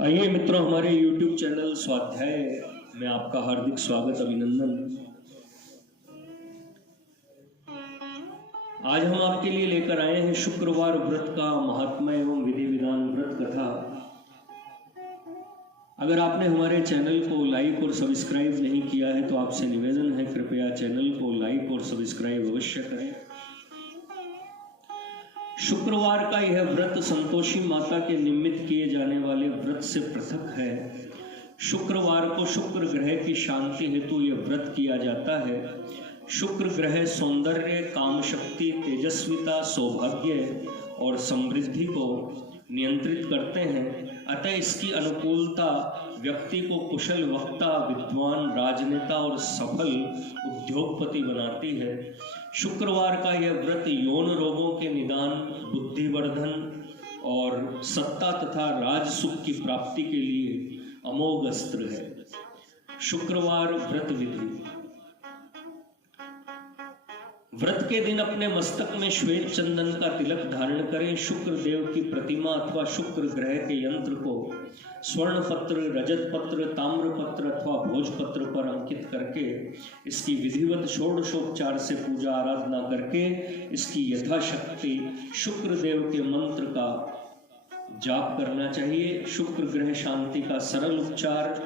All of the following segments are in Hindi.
आइए मित्रों, हमारे YouTube चैनल स्वाध्याय में आपका हार्दिक स्वागत, अभिनंदन। आज हम आपके लिए लेकर आए हैं शुक्रवार व्रत का महात्म्य एवं विधि विधान व्रत कथा। अगर आपने हमारे चैनल को लाइक और सब्सक्राइब नहीं किया है तो आपसे निवेदन है, कृपया चैनल को लाइक और सब्सक्राइब अवश्य करें। शुक्रवार का यह व्रत संतोषी माता के निमित्त किए जाने वाले व्रत से पृथक है। शुक्रवार को शुक्र ग्रह की शांति हेतु यह व्रत किया जाता है। शुक्र ग्रह सौंदर्य, काम शक्ति, तेजस्विता, सौभाग्य और समृद्धि को नियंत्रित करते हैं। अतः इसकी अनुकूलता व्यक्ति को कुशल वक्ता, विद्वान, राजनेता और सफल उद्योगपति बनाती है। शुक्रवार का यह व्रत यौन रोगों के निदान, बुद्धिवर्धन और सत्ता तथा राजसुख की प्राप्ति के लिए अमोघ अस्त्र है। शुक्रवार व्रत विधि। व्रत के दिन अपने मस्तक में श्वेत चंदन का तिलक धारण करें। शुक्र देव की प्रतिमा अथवा शुक्र ग्रह के यंत्र को स्वर्ण पत्र, रजत पत्र, ताम्र पत्र अथवा भोजपत्र पर अंकित करके इसकी विधिवत षोडशोपचार से पूजा आराधना करके इसकी यथाशक्ति शुक्र देव के मंत्र का जाप करना चाहिए। शुक्र ग्रह शांति का सरल उपचार: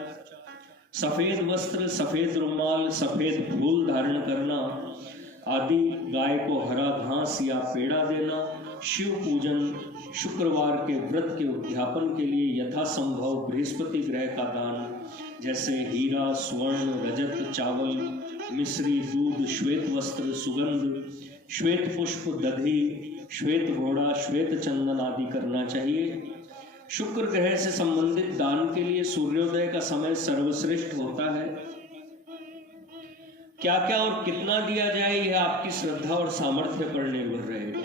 सफेद वस्त्र, सफेद रुमाल, सफेद फूल धारण करना आदि, गाय को हरा घास या पेड़ा देना, शिव पूजन, शुक्रवार के व्रत के उद्यापन के लिए यथासंभव बृहस्पति ग्रह का दान जैसे हीरा, स्वर्ण, रजत, चावल, मिश्री, दूध, श्वेत वस्त्र, सुगंध, श्वेत पुष्प, दधी, श्वेत घोड़ा, श्वेत चंदन आदि करना चाहिए। शुक्र ग्रह से संबंधित दान के लिए सूर्योदय का समय सर्वश्रेष्ठ होता है। क्या क्या और कितना दिया जाए यह आपकी श्रद्धा और सामर्थ्य पर निर्भर रहेगा।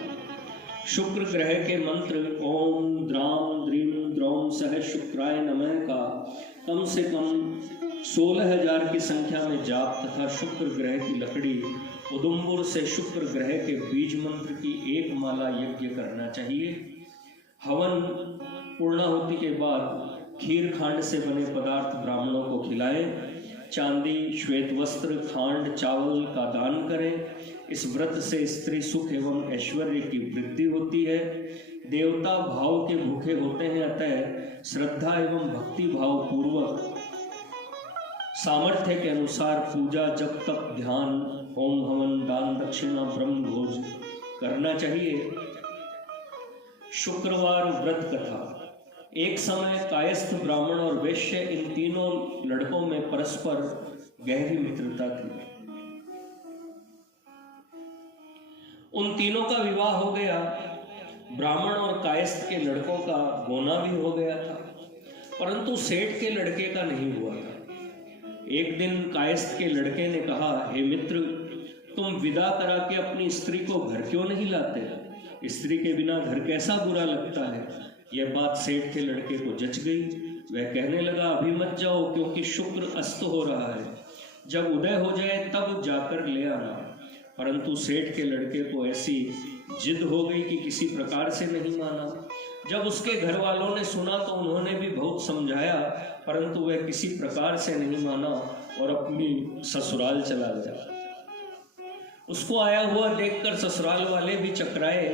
शुक्र ग्रह के मंत्र ओम द्राम द्रीम द्रौम सह शुक्राय नमः का कम से कम 16,000 की संख्या में जाप तथा शुक्र ग्रह की लकड़ी उदुम्बुर से शुक्र ग्रह के बीज मंत्र की एक माला यज्ञ करना चाहिए। हवन पूर्णाहुति के बाद खीर खांड से बने पदार्थ ब्राह्मणों को खिलाएं। चांदी, श्वेत वस्त्र, खांड, चावल का दान करें। इस व्रत से स्त्री सुख एवं ऐश्वर्य की वृद्धि होती है। देवता भाव के भूखे होते हैं, अतः श्रद्धा एवं भक्ति भाव पूर्वक सामर्थ्य के अनुसार पूजा, जप, तप, ध्यान, होम हवन, दान दक्षिणा, ब्रह्म भोज करना चाहिए। शुक्रवार व्रत कथा। एक समय कायस्थ, ब्राह्मण और वैश्य, इन तीनों लड़कों में परस्पर गहरी मित्रता थी। उन तीनों का विवाह हो गया। ब्राह्मण और कायस्थ के लड़कों का गोना भी हो गया था, परंतु सेठ के लड़के का नहीं हुआ था। एक दिन कायस्थ के लड़के ने कहा, हे मित्र, तुम विदा करा के अपनी स्त्री को घर क्यों नहीं लाते? स्त्री के बिना घर कैसा बुरा लगता है। यह बात सेठ के लड़के को जच गई। वह कहने लगा, अभी मत जाओ, क्योंकि शुक्र अस्त हो रहा है। जब उदय हो जाए तब जाकर ले आना। परंतु सेठ के लड़के को ऐसी जिद हो गई कि किसी प्रकार से नहीं माना। जब उसके घर वालों ने सुना तो उन्होंने भी बहुत समझाया, परंतु वह किसी प्रकार से नहीं माना और अपनी ससुराल चला गया। उसको आया हुआ देखकर ससुराल वाले भी चकराए।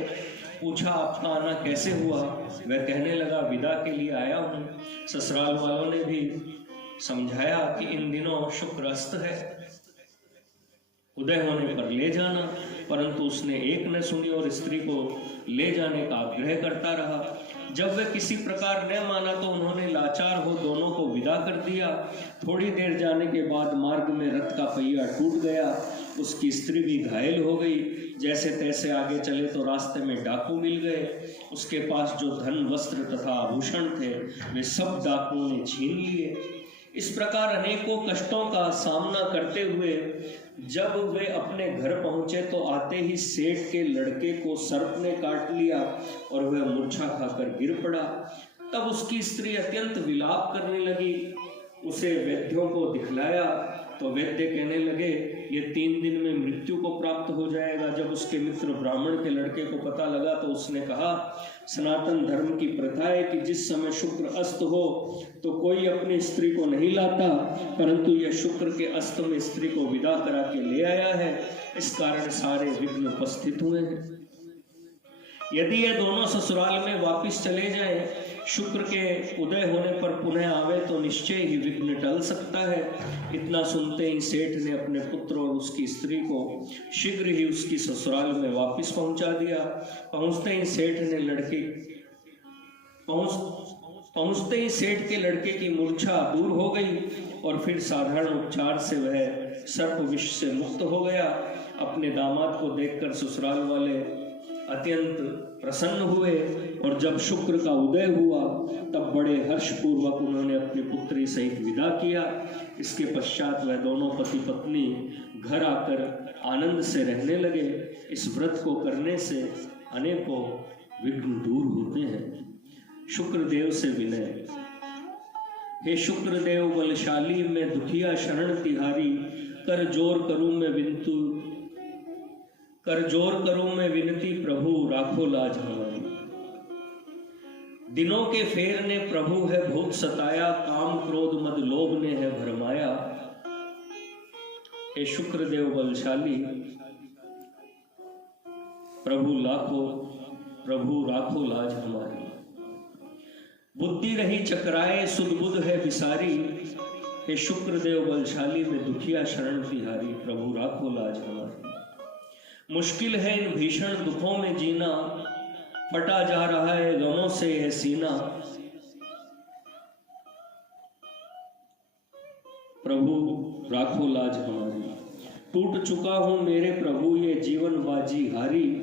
पूछा, आपका आना कैसे हुआ? वह कहने लगा, विदा के लिए आया हूँ। ससुराल वालों ने भी समझाया कि इन दिनों शुक्र अस्त है, उदय होने पर ले जाना, परंतु उसने एक न सुनी और स्त्री को ले जाने का आग्रह करता रहा। जब वह किसी प्रकार न माना तो उन्होंने लाचार हो दोनों को विदा कर दिया। थोड़ी देर जाने के बाद मार्ग में रथ का पहिया टूट गया। उसकी स्त्री भी घायल हो गई। जैसे तैसे आगे चले तो रास्ते में डाकू मिल गए। उसके पास जो धन, वस्त्र तथा आभूषण थे वे सब डाकुओं ने छीन लिए। इस प्रकार अनेकों कष्टों का सामना करते हुए जब वे अपने घर पहुंचे तो आते ही सेठ के लड़के को सर्प ने काट लिया और वह मूर्छा खाकर गिर पड़ा। तब उसकी स्त्री अत्यंत विलाप करने लगी। उसे वैद्यों को दिखलाया। तो वैद्य कहने लगे ये 3 दिन में मृत्यु को प्राप्त हो जाएगा। जब उसके मित्र ब्राह्मण के लड़के को पता लगा तो उसने कहा, सनातन धर्म की प्रथा है कि जिस समय शुक्र अस्त हो तो कोई अपनी स्त्री को नहीं लाता, परंतु यह शुक्र के अस्त में स्त्री को विदा करा के ले आया है, इस कारण सारे विघ्न उपस्थित हुए हैं। यदि ये दोनों ससुराल में वापिस चले जाएं, शुक्र के उदय होने पर पुनः आवे तो निश्चय ही विघ्न टल सकता है। इतना सुनते ही सेठ ने अपने पुत्र और उसकी स्त्री को शीघ्र ही उसकी ससुराल में वापिस पहुंचा दिया। पहुंचते ही सेठ के लड़के की मूर्छा दूर हो गई और फिर साधारण उपचार से वह सर्प विष से मुक्त हो गया। अपने दामाद को देखकर ससुराल वाले अत्यंत प्रसन्न हुए और जब शुक्र का उदय हुआ तब बड़े हर्षपूर्वक उन्होंने अपनी पुत्री सहित विदा किया। इसके पश्चात वह दोनों पति पत्नी घर आकर आनंद से रहने लगे। इस व्रत को करने से अनेकों विघ्न दूर होते हैं। शुक्रदेव से विनय। हे शुक्रदेव बलशाली, मैं दुखिया शरण तिहारी, कर जोर करूं मैं विनती, प्रभु राखो लाज हमारी। दिनों के फेर ने प्रभु है भूत सताया, काम क्रोध मद लोभ ने है भरमाया। हे शुक्रदेव बलशाली, प्रभु राखो लाज हमारी। बुद्धि रही चकराए, सुध है बिसारी, हे शुक्रदेव बलशाली, में दुखिया शरण तिहारी, प्रभु राखो लाज हमारी। मुश्किल है इन भीषण दुखों में जीना, फटा जा रहा है गमों से यह सीना, प्रभु राखो लाज हमारी। टूट चुका हूं मेरे प्रभु ये जीवन बाजी हारी,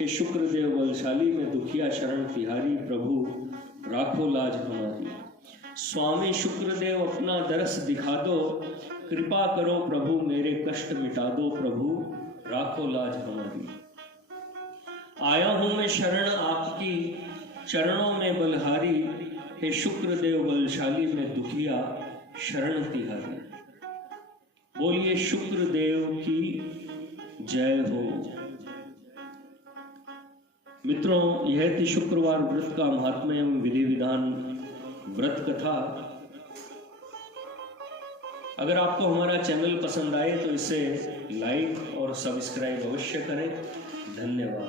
हे शुक्रदेव बलशाली, में दुखिया शरण तिहारी, प्रभु राखो लाज हमारी। स्वामी शुक्रदेव अपना दरस दिखा दो, कृपा करो प्रभु मेरे कष्ट मिटा दो, प्रभु राखो लाज हमारी। आया हूं मैं शरण आपकी चरणों में बलहारी, हे शुक्रदेव बलशाली, में दुखिया शरण तिहारी। बोलिए शुक्रदेव की जय हो। मित्रों, यह थी शुक्रवार व्रत का महात्म्य एवं विधि विधान व्रत कथा। अगर आपको हमारा चैनल पसंद आए तो इसे लाइक और सब्सक्राइब अवश्य करें। धन्यवाद।